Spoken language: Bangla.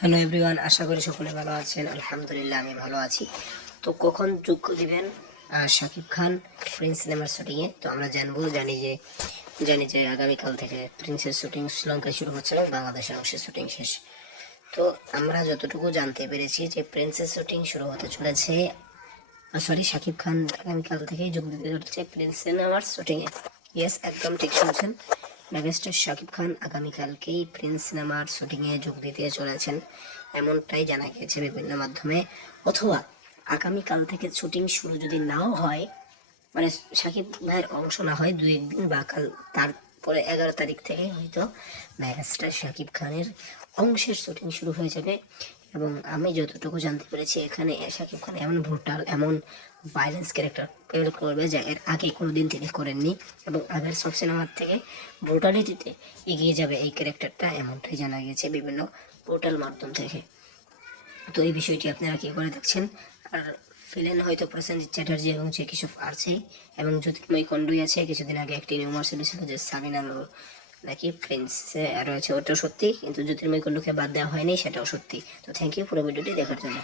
হ্যালো এভরিওয়ান, আশা করি সকলে ভালো আছেন। আলহামদুলিল্লাহ আমি ভালো আছি। তো কখন যোগ দিবেন শাকিব খান প্রিন্স সিনেমার শুটিংয়ে? তো আমরা জানি যে আগামীকাল থেকে প্রিন্সের শুটিং শ্রীলঙ্কায় শুরু হচ্ছে এবং বাংলাদেশের অংশের শুটিং শেষ। তো আমরা যতটুকু জানতে পেরেছি যে প্রিন্সের শুটিং শুরু হতে চলেছে, শাকিব খান আগামীকাল থেকেই যোগ দিতে চলেছে প্রিন্স সিনেমার শুটিংয়ে। ইয়েস, একদম ঠিক শুনছেন। মেগাস্টার শাকিব খান আগামীকালকেই প্রিন্স সিনেমার শুটিংয়ে যোগ দিতে চলেছেন, এমনটাই জানা গিয়েছে বিভিন্ন মাধ্যমে। অথবা আগামীকাল থেকে শুটিং শুরু যদি নাও হয়, মানে শাকিব ভাইয়ের অংশ না হয় দুই একদিন বা কাল, তারপরে 11 তারিখ থেকে হয়তো মেগাস্টার শাকিব খানের অংশের শুটিং শুরু হয়ে যাবে। এবং আমি যতটুকু জানতে পেরেছি, এখানে শাকিব খান এমন ব্রুটাল, এমন ভাইলেন্স ক্যারেক্টার প্লে করবে যা এর আগে কোনোদিন তিনি করেননি, এবং আগের সব সিনেমার থেকে ব্রুটালিটিতে এগিয়ে যাবে এই ক্যারেক্টারটা, এমনটাই জানা গিয়েছে বিভিন্ন পোর্টাল মাধ্যম থেকে। তো এই বিষয়টি আপনারা কী করে দেখছেন? আর ফিলেন হয়তো প্রসেনজিৎ চ্যাটার্জি এবং যে কিছু আছে, এবং জ্যোতির্ময় কন্ডুই আছে। কিছুদিন আগে একটি নিউমার্স ছিল যে সাবিনা নূর নাকি প্রিন্সে রয়েছে, ওটাও সত্যি, কিন্তু জ্যোতির্ময় কুণ্ডুকে বাদ দেওয়া হয়নি, সেটাও সত্যি। তো থ্যাংক ইউ পুরো ভিডিওটি দেখার জন্য।